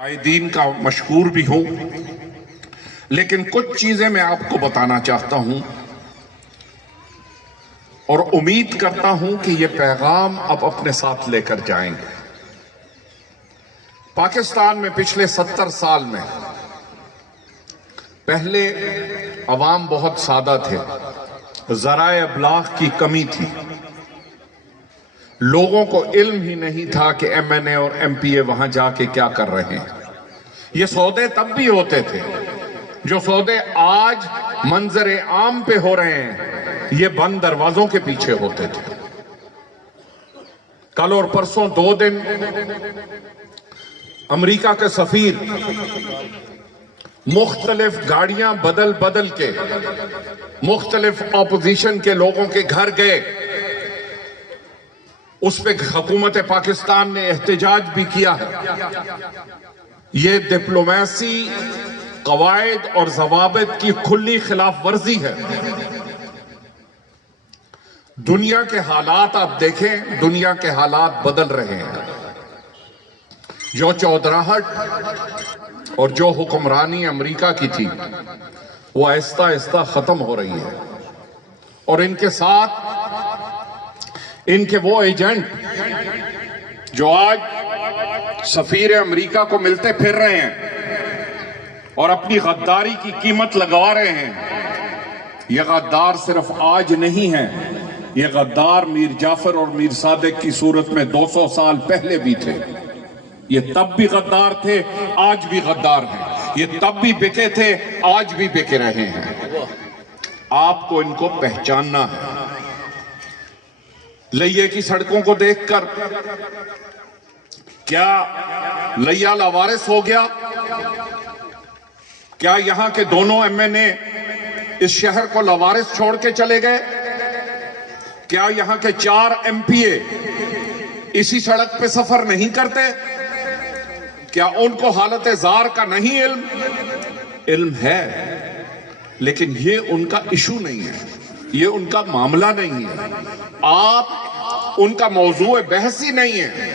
دین کا مشہور بھی ہوں، لیکن کچھ چیزیں میں آپ کو بتانا چاہتا ہوں اور امید کرتا ہوں کہ یہ پیغام آپ اپنے ساتھ لے کر جائیں گے۔ پاکستان میں پچھلے 70 سال میں پہلے عوام بہت سادہ تھے، ذرائع ابلاغ کی کمی تھی، لوگوں کو علم ہی نہیں تھا کہ ایم این اے اور ایم پی اے وہاں جا کے کیا کر رہے ہیں۔ یہ سودے تب بھی ہوتے تھے، جو سودے آج منظر عام پہ ہو رہے ہیں یہ بند دروازوں کے پیچھے ہوتے تھے۔ کل اور پرسوں 2 دن امریکہ کے سفیر مختلف گاڑیاں بدل بدل کے مختلف اپوزیشن کے لوگوں کے گھر گئے، اس پہ حکومت پاکستان نے احتجاج بھی کیا ہے۔ یہ ڈپلومیسی قواعد اور ضوابط کی کھلی خلاف ورزی ہے۔ دنیا کے حالات آپ دیکھیں، دنیا کے حالات بدل رہے ہیں۔ جو چودراہٹ اور جو حکمرانی امریکہ کی تھی وہ آہستہ آہستہ ختم ہو رہی ہے، اور ان کے ساتھ ان کے وہ ایجنٹ جو آج سفیر امریکہ کو ملتے پھر رہے ہیں اور اپنی غداری کی قیمت لگوا رہے ہیں، یہ غدار صرف آج نہیں ہے، یہ غدار میر جعفر اور میر صادق کی صورت میں 200 سال پہلے بھی تھے۔ یہ تب بھی غدار تھے، آج بھی غدار ہیں۔ یہ تب بھی بکے تھے، آج بھی بکے رہے ہیں۔ آپ کو ان کو پہچاننا ہے۔ لئیے کی سڑکوں کو دیکھ کر کیا لیا لاوارث ہو گیا؟ کیا یہاں کے دونوں ایم این اے اس شہر کو لاوارث چھوڑ کے چلے گئے؟ کیا یہاں کے 4 ایم پی اے اسی سڑک پہ سفر نہیں کرتے؟ کیا ان کو حالت زار کا نہیں علم؟ علم ہے، لیکن یہ ان کا ایشو نہیں ہے، یہ ان کا معاملہ نہیں ہے، آپ ان کا موضوع بحث ہی نہیں ہے۔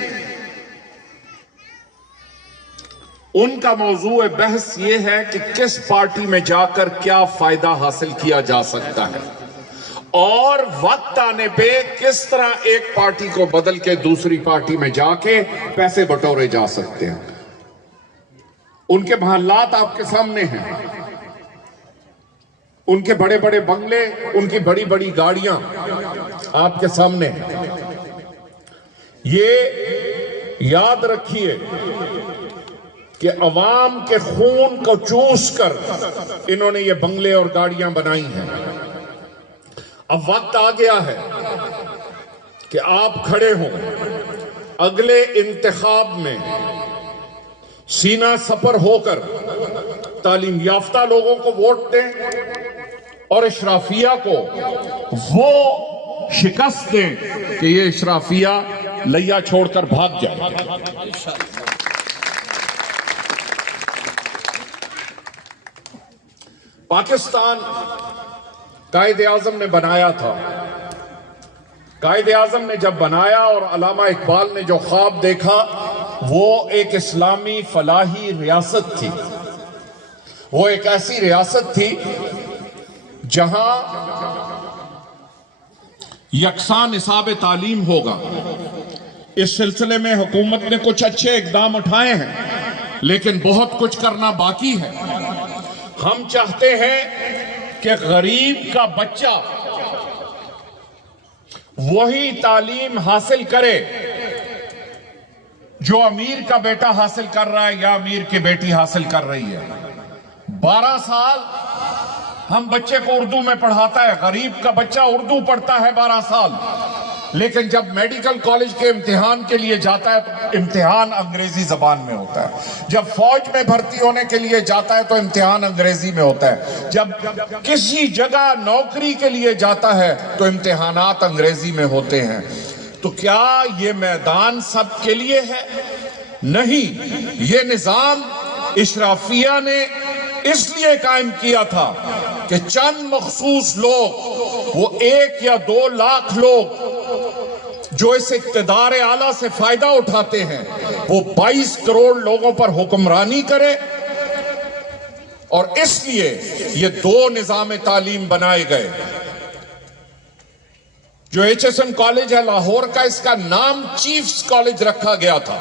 ان کا موضوع بحث یہ ہے کہ کس پارٹی میں جا کر کیا فائدہ حاصل کیا جا سکتا ہے، اور وقت آنے پہ کس طرح ایک پارٹی کو بدل کے دوسری پارٹی میں جا کے پیسے بٹورے جا سکتے ہیں۔ ان کے محلات آپ کے سامنے ہیں، ان کے بڑے بڑے بنگلے، ان کی بڑی بڑی گاڑیاں آپ کے سامنے ہیں۔ یہ یاد رکھیے کہ عوام کے خون کو چوس کر انہوں نے یہ بنگلے اور گاڑیاں بنائی ہیں۔ اب وقت آ گیا ہے کہ آپ کھڑے ہوں، اگلے انتخاب میں سینہ سپر ہو کر تعلیم یافتہ لوگوں کو ووٹ دیں اور اشرافیہ کو وہ شکست دیں کہ یہ اشرافیہ لیا چھوڑ کر بھاگ جائے۔ پاکستان قائد اعظم نے بنایا تھا۔ قائد اعظم نے جب بنایا اور علامہ اقبال نے جو خواب دیکھا وہ ایک اسلامی فلاحی ریاست تھی۔ وہ ایک ایسی ریاست تھی جہاں یکساں نصاب تعلیم ہوگا۔ اس سلسلے میں حکومت نے کچھ اچھے اقدام اٹھائے ہیں، لیکن بہت کچھ کرنا باقی ہے۔ ہم چاہتے ہیں کہ غریب کا بچہ وہی تعلیم حاصل کرے جو امیر کا بیٹا حاصل کر رہا ہے یا امیر کی بیٹی حاصل کر رہی ہے۔ 12 سال ہم بچے کو اردو میں پڑھاتا ہے، غریب کا بچہ اردو پڑھتا ہے 12 سال، لیکن جب میڈیکل کالج کے امتحان کے لیے جاتا ہے تو امتحان انگریزی زبان میں ہوتا ہے۔ جب فوج میں بھرتی ہونے کے لیے جاتا ہے تو امتحان انگریزی میں ہوتا ہے۔ جب کسی جگہ نوکری کے لیے جاتا ہے تو امتحانات انگریزی میں ہوتے ہیں۔ تو کیا یہ میدان سب کے لیے ہے؟ نہیں، یہ نظام اشرافیہ نے اس لیے قائم کیا تھا کہ چند مخصوص لوگ، وہ 1 یا 2 لاکھ لوگ جو اس اقتدار اعلیٰ سے فائدہ اٹھاتے ہیں وہ 22 کروڑ لوگوں پر حکمرانی کرے، اور اس لیے یہ 2 نظام تعلیم بنائے گئے۔ جو ایچ ایس این کالج ہے لاہور کا، اس کا نام چیفز کالج رکھا گیا تھا،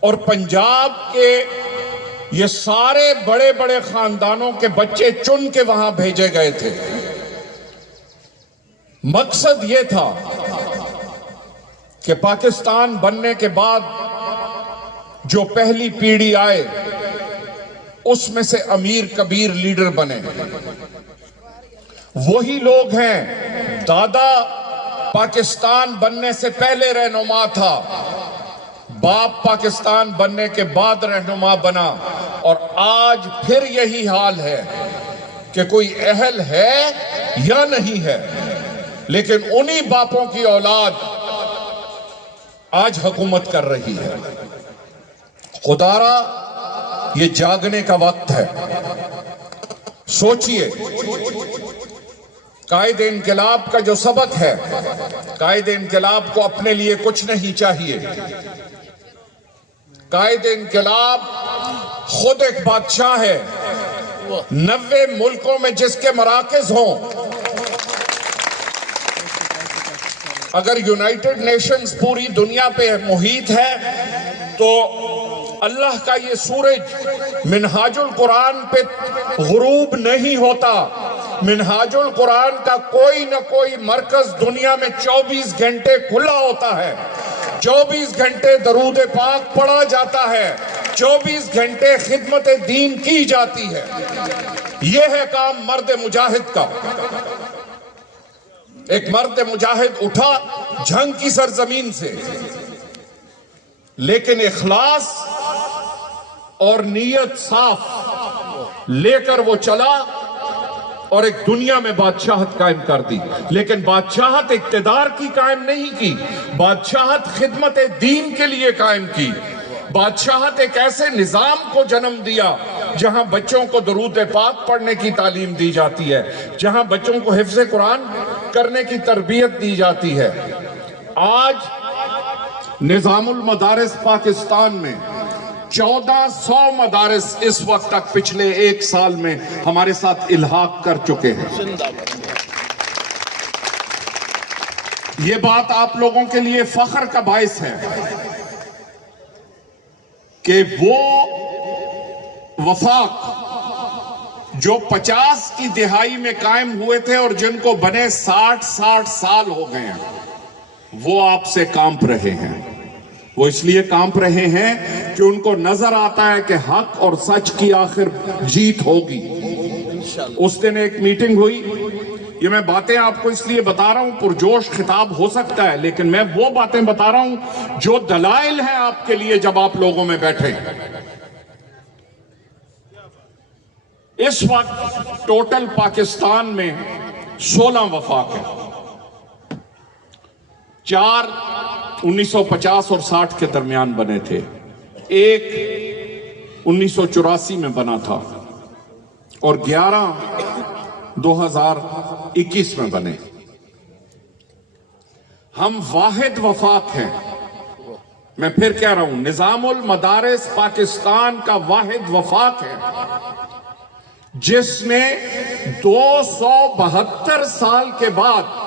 اور پنجاب کے یہ سارے بڑے بڑے خاندانوں کے بچے چن کے وہاں بھیجے گئے تھے۔ مقصد یہ تھا کہ پاکستان بننے کے بعد جو پہلی پیڑھی آئے اس میں سے امیر کبیر لیڈر بنے۔ وہی لوگ ہیں، دادا پاکستان بننے سے پہلے رہنما تھا، باپ پاکستان بننے کے بعد رہنما بنا، اور آج پھر یہی حال ہے کہ کوئی اہل ہے یا نہیں ہے، لیکن انہی باپوں کی اولاد آج حکومت کر رہی ہے۔ خدارا یہ جاگنے کا وقت ہے۔ سوچئے، قائد انقلاب کا جو سبق ہے، قائد انقلاب کو اپنے لیے کچھ نہیں چاہیے۔ قائد انقلاب خود ایک بادشاہ ہے۔ 90 ملکوں میں جس کے مراکز ہوں، اگر یونائٹڈ نیشنز پوری دنیا پہ محیط ہے تو اللہ کا یہ سورج منہاج القرآن پہ غروب نہیں ہوتا۔ منہاج القرآن کا کوئی نہ کوئی مرکز دنیا میں 24 گھنٹے کھلا ہوتا ہے، 24 گھنٹے درود پاک پڑھا جاتا ہے، 24 گھنٹے خدمت دین کی جاتی ہے۔ یہ ہے کام مرد مجاہد کا۔ ایک مرد مجاہد اٹھا جنگ کی سرزمین سے، لیکن اخلاص اور نیت صاف لے کر وہ چلا اور ایک دنیا میں بادشاہت قائم کر دی۔ لیکن بادشاہت اقتدار کی قائم نہیں کی، بادشاہت خدمت دین کے لیے قائم کی۔ بادشاہت ایک ایسے نظام کو جنم دیا جہاں بچوں کو درود پاک پڑھنے کی تعلیم دی جاتی ہے، جہاں بچوں کو حفظ قرآن کرنے کی تربیت دی جاتی ہے۔ آج نظام المدارس پاکستان میں 1400 مدارس اس وقت تک پچھلے 1 سال میں ہمارے ساتھ الحاق کر چکے ہیں۔ یہ بات آپ لوگوں کے لیے فخر کا باعث ہے کہ وہ وفاق جو 50 کی دہائی میں قائم ہوئے تھے اور جن کو بنے 60 سال ہو گئے ہیں، وہ آپ سے کانپ رہے ہیں۔ وہ اس لیے کانپ رہے ہیں کہ ان کو نظر آتا ہے کہ حق اور سچ کی آخر جیت ہوگی۔ اس دن ایک میٹنگ ہوئی، یہ میں باتیں آپ کو اس لیے بتا رہا ہوں، پرجوش خطاب ہو سکتا ہے، لیکن میں وہ باتیں بتا رہا ہوں جو دلائل ہیں آپ کے لیے جب آپ لوگوں میں بیٹھے۔ اس وقت ٹوٹل پاکستان میں 16 وفاق ہیں، 4 1950 اور 60 کے درمیان بنے تھے، ایک 1984 میں بنا تھا، اور 11 2021 میں بنے۔ ہم واحد وفاق ہیں۔ میں پھر کہہ رہا ہوں، نظام المدارس پاکستان کا واحد وفاق ہے جس نے 272 سال کے بعد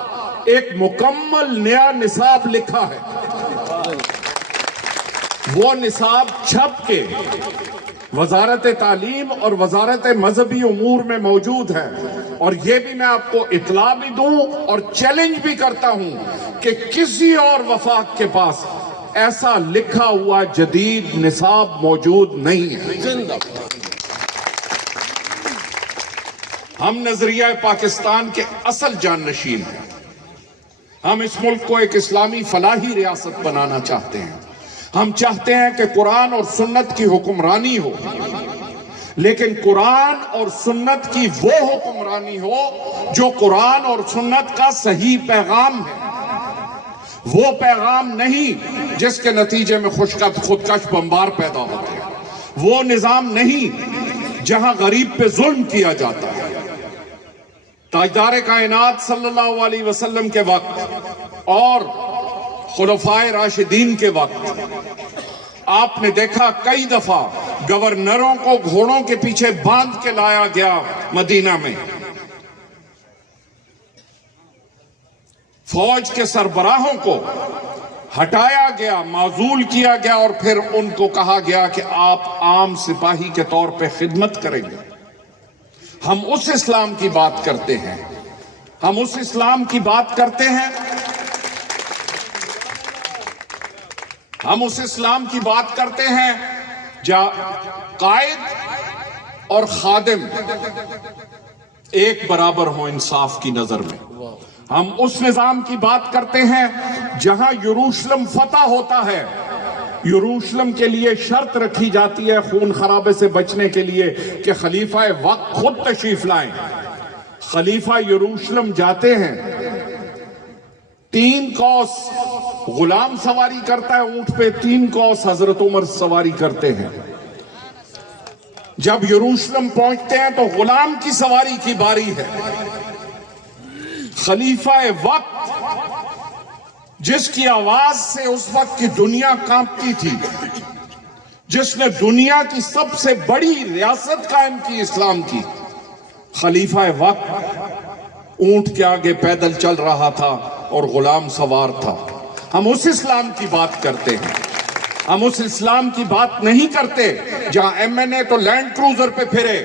ایک مکمل نیا نصاب لکھا ہے۔ وہ نصاب چھپ کے وزارت تعلیم اور وزارت مذہبی امور میں موجود ہے، اور یہ بھی میں آپ کو اطلاع بھی دوں اور چیلنج بھی کرتا ہوں کہ کسی اور وفاق کے پاس ایسا لکھا ہوا جدید نصاب موجود نہیں ہے۔ ہم نظریہ پاکستان کے اصل جانشین ہیں۔ ہم اس ملک کو ایک اسلامی فلاحی ریاست بنانا چاہتے ہیں۔ ہم چاہتے ہیں کہ قرآن اور سنت کی حکمرانی ہو، لیکن قرآن اور سنت کی وہ حکمرانی ہو جو قرآن اور سنت کا صحیح پیغام ہے، وہ پیغام نہیں جس کے نتیجے میں خودکش بمبار پیدا ہوتے ہیں، وہ نظام نہیں جہاں غریب پہ ظلم کیا جاتا ہے۔ تاجدار کائنات صلی اللہ علیہ وسلم کے وقت اور خلفائے راشدین کے وقت آپ نے دیکھا کئی دفعہ گورنروں کو گھوڑوں کے پیچھے باندھ کے لایا گیا مدینہ میں، فوج کے سربراہوں کو ہٹایا گیا، معزول کیا گیا، اور پھر ان کو کہا گیا کہ آپ عام سپاہی کے طور پہ خدمت کریں گے۔ ہم اس اسلام کی بات کرتے ہیں، ہم اس اسلام کی بات کرتے ہیں، ہم اس اسلام کی بات کرتے ہیں جہاں قائد اور خادم ایک برابر ہوں انصاف کی نظر میں۔ ہم اس نظام کی بات کرتے ہیں جہاں یروشلم فتح ہوتا ہے، یروشلم کے لیے شرط رکھی جاتی ہے خون خرابے سے بچنے کے لیے کہ خلیفہ وقت خود تشریف لائیں۔ خلیفہ یروشلم جاتے ہیں، 3 کوس غلام سواری کرتا ہے اونٹ پہ، 3 کوس حضرت عمر سواری کرتے ہیں۔ جب یروشلم پہنچتے ہیں تو غلام کی سواری کی باری ہے۔ خلیفہ وقت جس کی آواز سے اس وقت کی دنیا کانپتی تھی، جس نے دنیا کی سب سے بڑی ریاست قائم کی اسلام کی، خلیفہ وقت اونٹ کے آگے پیدل چل رہا تھا اور غلام سوار تھا۔ ہم اس اسلام کی بات کرتے ہیں، ہم اس اسلام کی بات نہیں کرتے جہاں ایم این اے تو لینڈ کروزر پہ پھرے،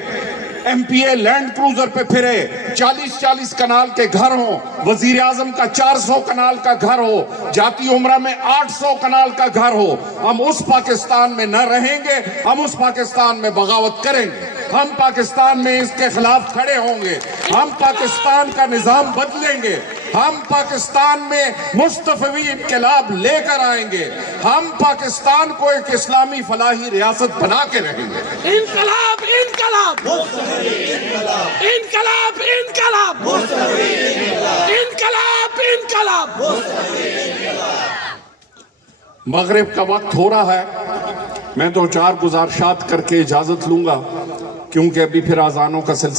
ایم پی اے لینڈ کروزر پہ پھرے، 40 کنال کے گھر ہوں، وزیر اعظم کا 400 کنال کا گھر ہو، جاتی عمرہ میں 800 کنال کا گھر ہو۔ ہم اس پاکستان میں نہ رہیں گے، ہم اس پاکستان میں بغاوت کریں گے، ہم پاکستان میں اس کے خلاف کھڑے ہوں گے، ہم پاکستان کا نظام بدلیں گے، ہم پاکستان میں مصطفی انقلاب لے کر آئیں گے، ہم پاکستان کو ایک اسلامی فلاحی ریاست بنا کے رہیں گے۔ انقلاب انقلاب انقلاب انقلاب انقلاب انقلاب۔ مغرب کا وقت ہو رہا ہے، میں 2-4 گزارشات کر کے اجازت لوں گا کیونکہ ابھی پھر اذانوں کا سلسلہ